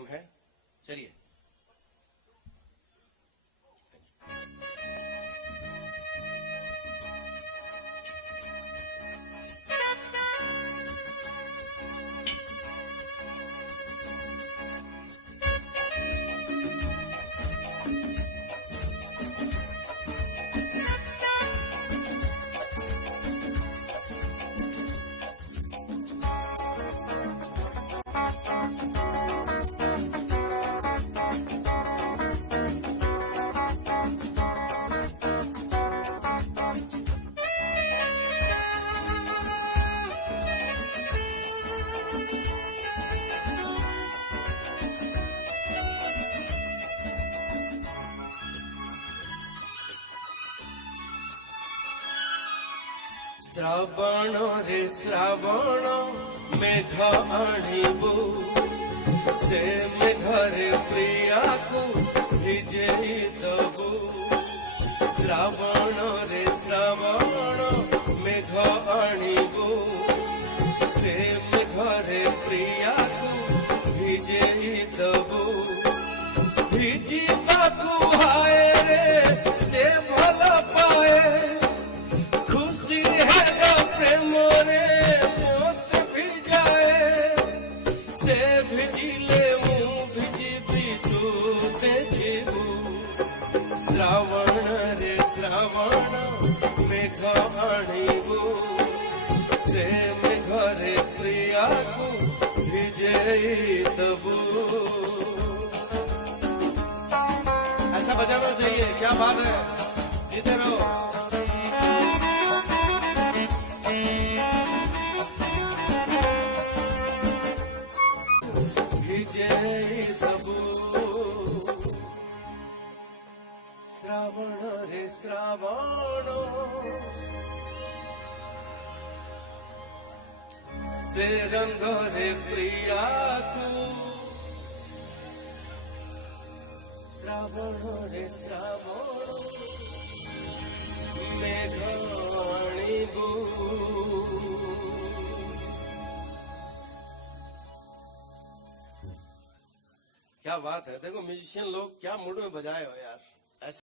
Time है। चलिए। श्रावण रे श्रावण मेघ आणिबु से मेघरे प्रिया को भिजेई दबु। श्रावण रे श्रावण मेघ आणिबु से मेघरे प्रिया को भिजेई दबु। भिजिबाकु हाय रे से भल पाए खुशी है प्रेम रे मोत भिजाए से भिजिले मु भिजिबी तू देखिबु। श्रावण रे श्रावण मेघ आणिबु से मेघरे प्रिया को भिजेई दबु। ऐसा बजाना चाहिए, क्या बात है, जीते रहो। श्रावण रे श्रावण से रंग रे प्रिया को। श्रावण रे श्रावण मेघ आणिबु। क्या बात है, देखो म्यूजिशियन लोग क्या मूड में बजाए हो यार।